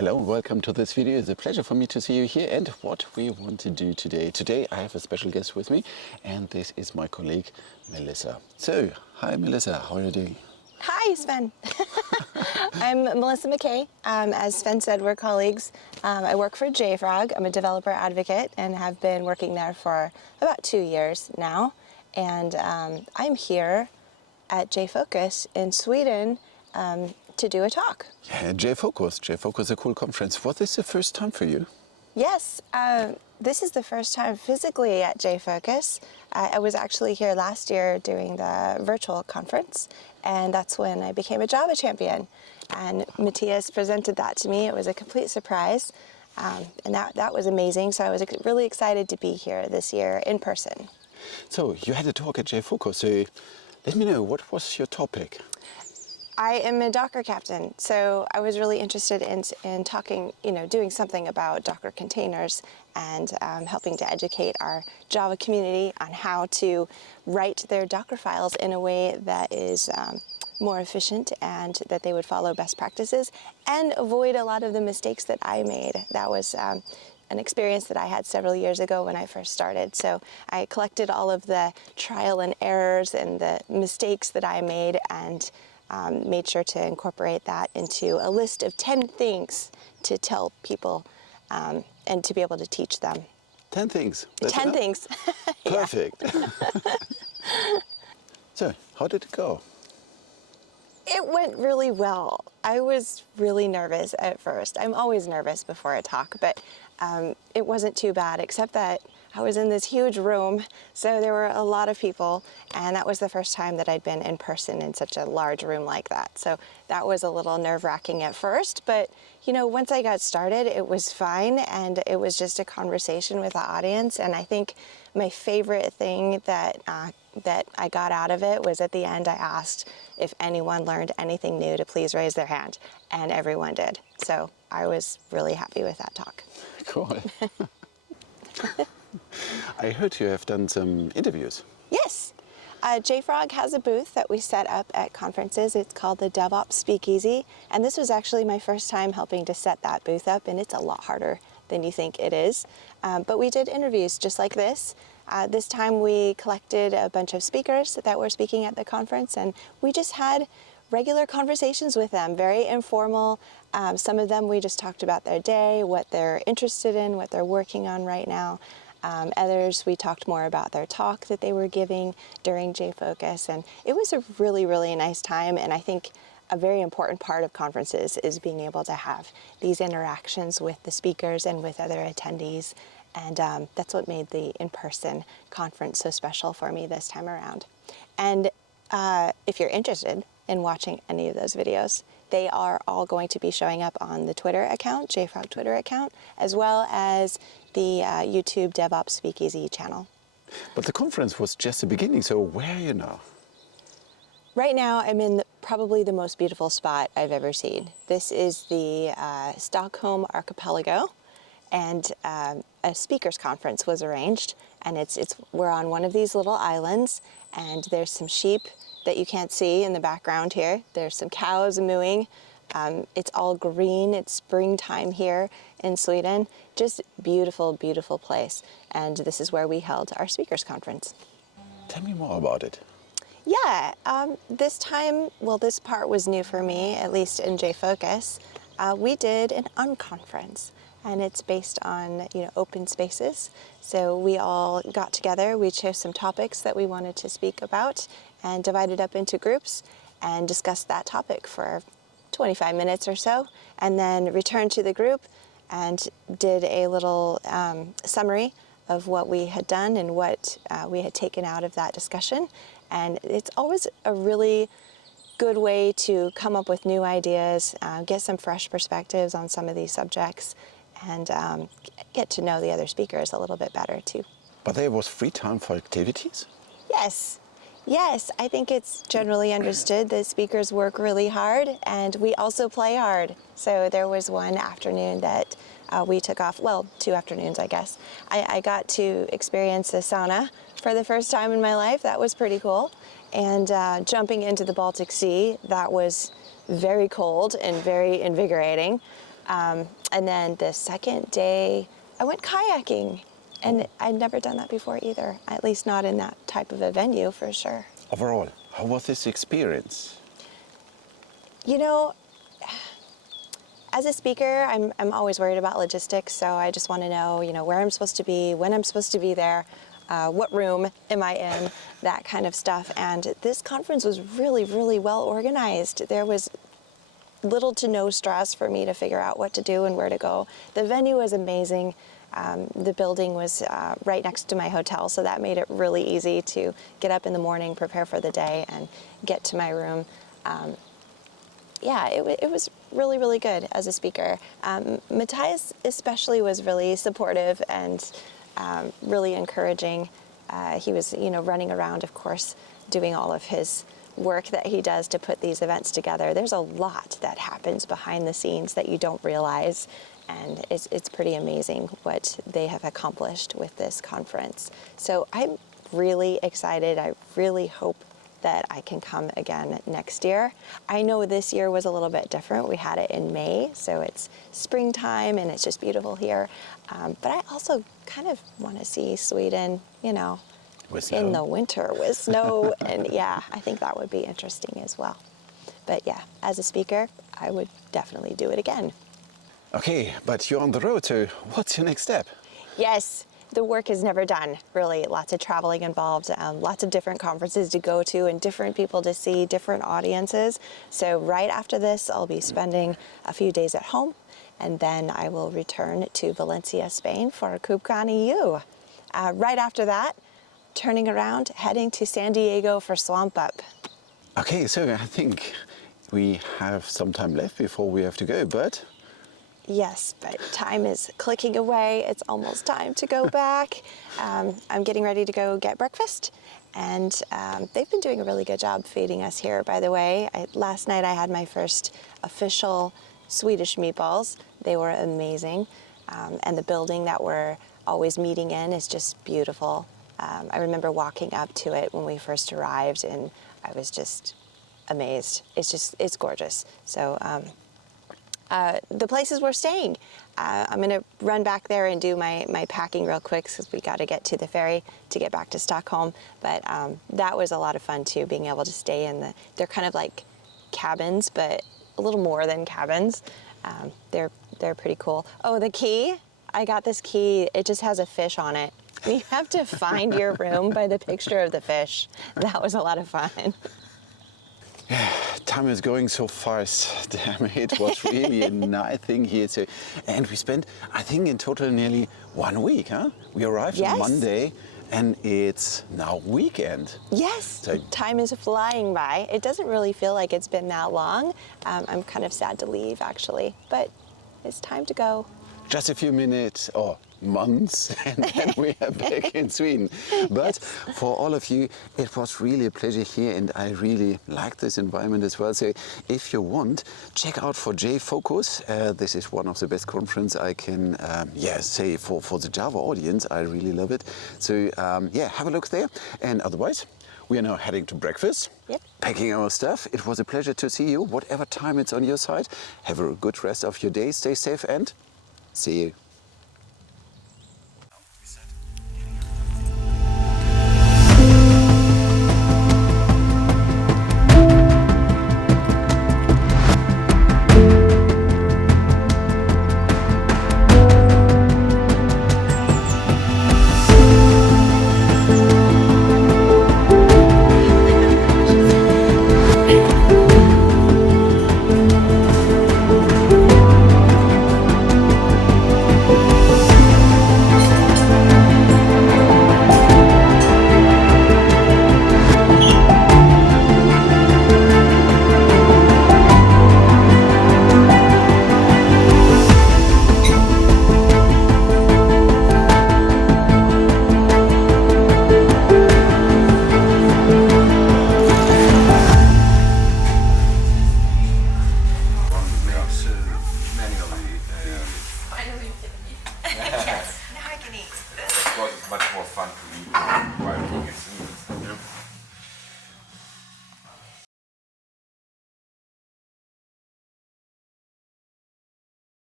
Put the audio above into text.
Hello and welcome to this video. It's a pleasure for me to see you here and what we want to do today. Today I have a special guest with me and this is my colleague Melissa. So, hi Melissa, how are you doing? Hi Sven. I'm Melissa McKay. As Sven said, we're colleagues. I work for JFrog. I'm a developer advocate and have been working there for about 2 years now. And I'm here at JFokus in Sweden to do a talk. Yeah, JFokus is a cool conference. Was this the first time for you? Yes, this is the first time physically at JFokus. I was actually here last year doing the virtual conference, and that's when I became a Java champion. And Matthias presented that to me. It was a complete surprise, and that was amazing. So I was really excited to be here this year in person. So you had a talk at JFokus. So let me know, what was your topic? I am a Docker captain, so I was really interested in talking, doing something about Docker containers and helping to educate our Java community on how to write their Docker files in a way that is more efficient and that they would follow best practices and avoid a lot of the mistakes that I made. That was an experience that I had several years ago when I first started. So I collected all of the trial and errors and the mistakes that I made and made sure to incorporate that into a list of 10 things to tell people and to be able to teach them. 10 things? That's 10 enough? things. Perfect. So, how did it go? It went really well. I was really nervous at first. I'm always nervous before a talk, but it wasn't too bad, except that I was in this huge room, so there were a lot of people, and that was the first time that I'd been in person in such a large room like that. So that was a little nerve-wracking at first, but once I got started, it was fine, and it was just a conversation with the audience. And I think my favorite thing that I got out of it was at the end I asked if anyone learned anything new to please raise their hand, and everyone did. So I was really happy with that talk. Cool. I heard you have done some interviews. Yes. JFrog has a booth that we set up at conferences. It's called the DevOps Speakeasy, and this was actually my first time helping to set that booth up, and it's a lot harder than you think it is. But we did interviews just like this. This time we collected a bunch of speakers that were speaking at the conference, and we just had regular conversations with them, very informal. Some of them we just talked about their day, what they're interested in, what they're working on right now. Others we talked more about their talk that they were giving during JFokus, and it was a really, really nice time. And I think a very important part of conferences is being able to have these interactions with the speakers and with other attendees, and that's what made the in-person conference so special for me this time around. And if you're interested in watching any of those videos, they are all going to be showing up on the Twitter account, JFrog Twitter account, as well as the YouTube DevOps Speakeasy channel. But the conference was just the beginning, so where are you now? Right now, I'm in probably the most beautiful spot I've ever seen. This is the Stockholm Archipelago, and a speakers conference was arranged, and we're on one of these little islands, and there's some sheep that you can't see in the background here. There's some cows mooing. It's all green. It's springtime here in Sweden. Just beautiful, beautiful place. And this is where we held our speakers conference. Tell me more about it. Yeah, this time, well, this part was new for me, at least in JFokus. We did an unconference, and it's based on open spaces. So we all got together, we chose some topics that we wanted to speak about and divided up into groups and discussed that topic for 25 minutes or so, and then returned to the group and did a little summary of what we had done and what we had taken out of that discussion. And it's always a really good way to come up with new ideas, get some fresh perspectives on some of these subjects, and get to know the other speakers a little bit better too. But there was free time for activities? Yes, I think it's generally understood that speakers work really hard, and we also play hard. So there was one afternoon that we took off, well, 2 afternoons, I guess. I got to experience a sauna for the first time in my life. That was pretty cool. And jumping into the Baltic Sea, that was very cold and very invigorating. And then the second day, I went kayaking. And I'd never done that before either, at least not in that type of a venue for sure. Overall, how was this experience? You know, as a speaker, I'm always worried about logistics, so I just want to know, where I'm supposed to be, when I'm supposed to be there, what room am I in, that kind of stuff. And this conference was really, really well organized. There was little to no stress for me to figure out what to do and where to go. The venue was amazing. The building was right next to my hotel, so that made it really easy to get up in the morning, prepare for the day, and get to my room. It was really, really good as a speaker. Matthias especially was really supportive and really encouraging. He was, running around, of course, doing all of his work that he does to put these events together. There's a lot that happens behind the scenes that you don't realize, and it's pretty amazing what they have accomplished with this conference. So I'm really excited. I really hope that I can come again next year. I know this year was a little bit different. We had it in May, so it's springtime and it's just beautiful here. But I also kind of want to see Sweden, in the winter with snow. And yeah, I think that would be interesting as well. But yeah, as a speaker, I would definitely do it again. Okay, but you're on the road, so what's your next step? Yes, the work is never done, really. Lots of traveling involved, lots of different conferences to go to and different people to see, different audiences. So right after this, I'll be spending a few days at home, and then I will return to Valencia, Spain for KubeCon EU. Right after that, turning around, heading to San Diego for Swamp Up. Okay, so I think we have some time left before we have to go, but... Yes, but time is clicking away. It's almost time to go back. I'm getting ready to go get breakfast, and they've been doing a really good job feeding us here, by the way. Last night I had my first official Swedish meatballs. They were amazing, and the building that we're always meeting in is just beautiful. I remember walking up to it when we first arrived, and I was just amazed. It's gorgeous. So the places we're staying, I'm going to run back there and do my packing real quick because we got to get to the ferry to get back to Stockholm. But that was a lot of fun too, being able to stay in they're kind of like cabins, but a little more than cabins. They're pretty cool. Oh, the key. I got this key. It just has a fish on it. You have to find your room by the picture of the fish. That was a lot of fun. Time is going so fast. Damn, it was really a nice thing here. So, and we spent, I think, in total nearly 1 week, huh? We arrived on Monday, and it's now weekend. Yes, so time is flying by. It doesn't really feel like it's been that long. I'm kind of sad to leave, actually, but it's time to go. Just a few minutes or months, and then we are back in Sweden. But for all of you, it was really a pleasure here, and I really like this environment as well. So if you want, check out for JFokus. This is one of the best conferences I can say for the Java audience. I really love it. So have a look there. And otherwise, we are now heading to breakfast. Yep. Packing our stuff. It was a pleasure to see you, whatever time it's on your side. Have a good rest of your day. Stay safe and see you.